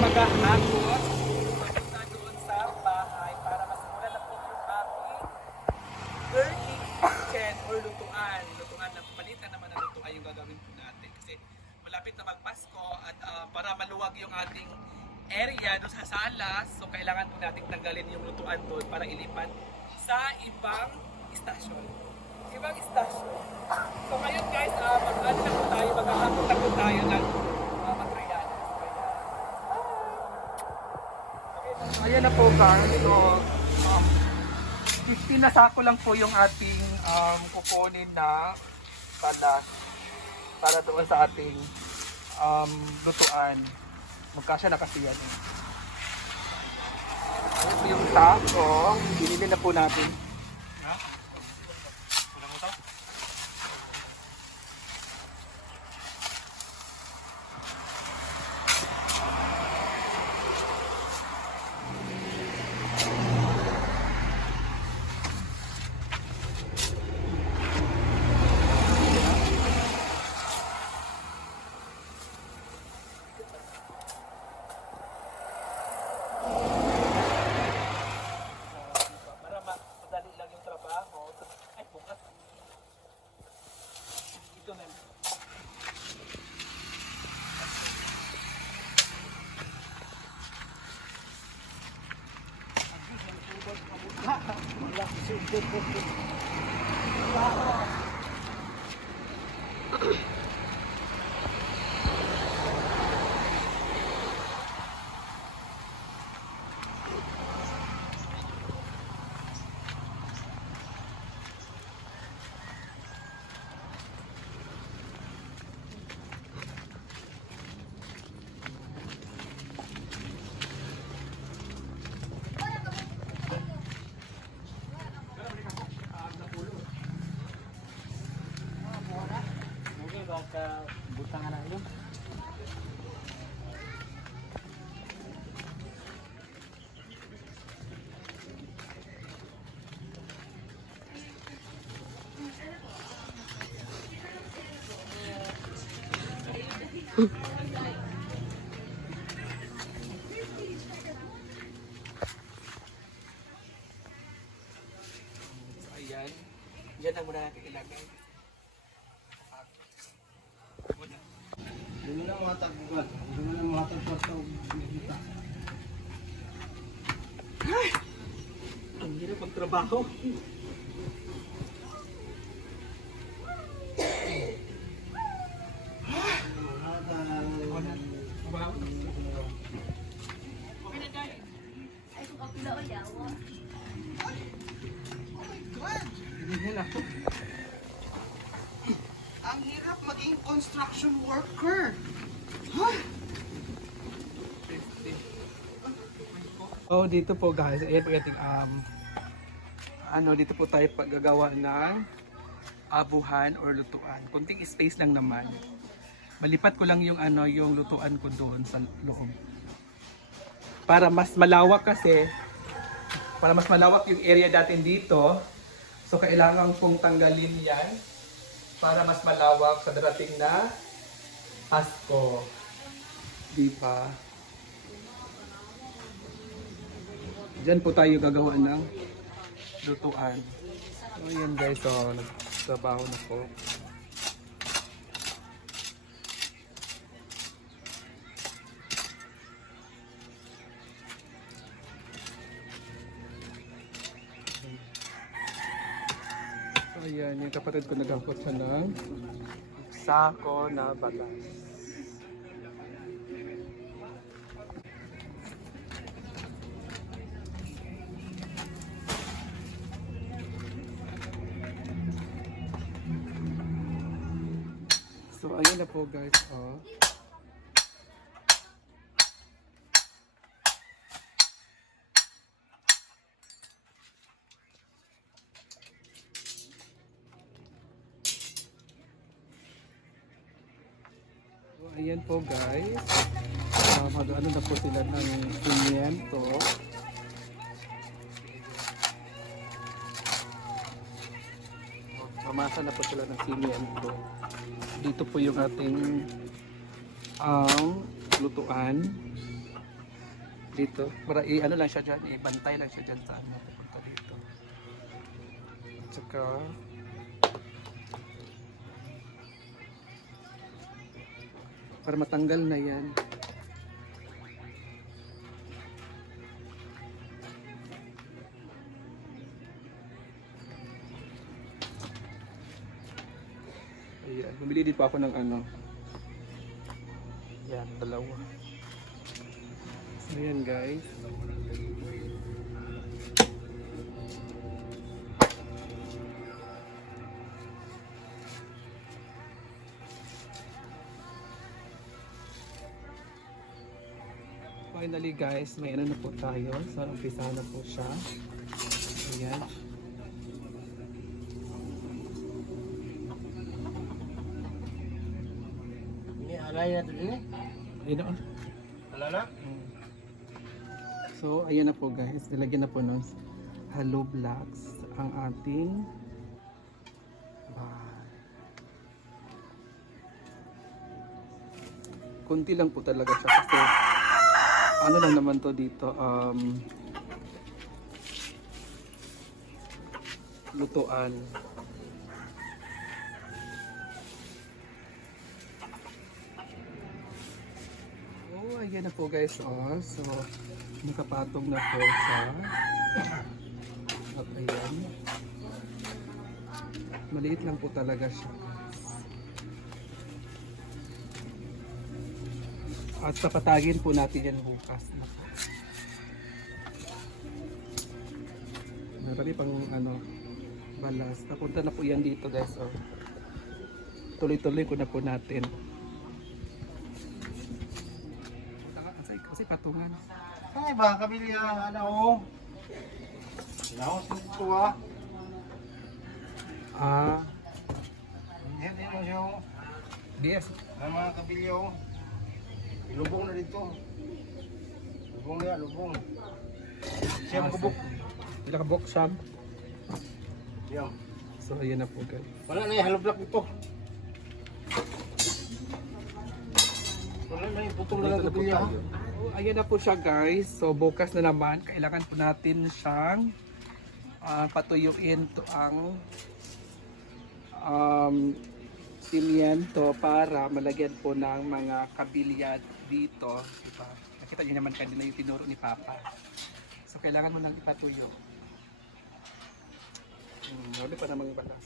maghahakot na doon sa bahay para masimulan na po yung aking burning kitchen or lutuan. Lutuan na palitan naman ng lutuan yung gagawin po natin. Kasi malapit na magpasko at ah, para maluwag yung ating area doon sa salas, so kailangan po natin tanggalin yung lutuan doon para ilipat sa ibang istasyon. Ibang istasyon. So ngayon guys, uh, mag-ano na po tayo, maghahakot na po tayo ng Ayan na po guys. So, um, 15 na sako lang po yung ating um, kukunin na kalas para doon sa ating um, lutuan. Magkasya na kasi yan eh. Po yung sako. Binili na po natin. Para Thank you. So, ayan. Diyan na muna natin ilagay. Hindi na mga tagbugan. Hindi na mga tagbugan. Ang hirap magtrabaho. Wow. Maging construction worker. Oh, dito po guys, ayan po um ano dito po tayo paggagawa ng abuhan or lutuan. Kunting space lang naman. Malipat ko lang yung ano yung lutuan ko doon sa loob. Para mas malawak kasi para mas malawak yung area natin dito. So kailangan pong tanggalin 'yan para mas malawak sa darating na Pasko. Di ba? Diyan po tayo gagawa ng lutuan. So yan guys, so nagtrabaho na po. Ayan, yung kapatid ko nagangkot siya ng sako na balas. So ayun na po guys, oh. Ayan po guys. Uh, mag-ano na po sila ng simyento. Mamasa na po sila ng simyento. Dito po yung ating ang lutuan. Dito. Para i ano lang siya dyan, ibantay lang siya dyan sa ano. Pupunta dito. At saka, para matanggal na yan. Ayan, bumili din pa ako ng ano. Yan, dalawa. So yan guys. Finally guys, may ano na po tayo. So umpisa na po siya. Ayan. Ini alay na ito din eh. Ayun na. Alala? So, ayan na po guys. Nilagyan na po ng Hello Blacks ang ating bahay. Kunti lang po talaga siya kasi ano lang naman to dito um lutuan. Oh, ayan na po guys. Oh. So, nakapatong na po siya. At ayan. Maliit lang po talaga siya. At papatagin po natin yan bukas. Marami pang ano, balas. Napunta na po yan dito guys. Oh. Tuloy-tuloy ko na po natin. Kasi, kasi patungan. Ay ba, kabilya, ano o. Laos nito ah. Ah, Hindi mo siya yes. Ang mga kabilya o. Ilubong na dito. Lubong na, lubong. Siya Ah, magkabuk. Ilang ka box siya. Yan. So, ayan na po guys. Wala na yung haloblak dito. Wala na yung putol na Dito ng na po kabilya ha. tayo. Oh, ayan na po siya guys. So bukas na naman, kailangan po natin siyang ah, patuyuin to ang um, simiento para malagyan po ng mga kabilyat dito. Diba? Nakita niyo naman kanina yung tinuro ni Papa. So kailangan mo nang ipatuyo. Hmm, wala pa namang balas.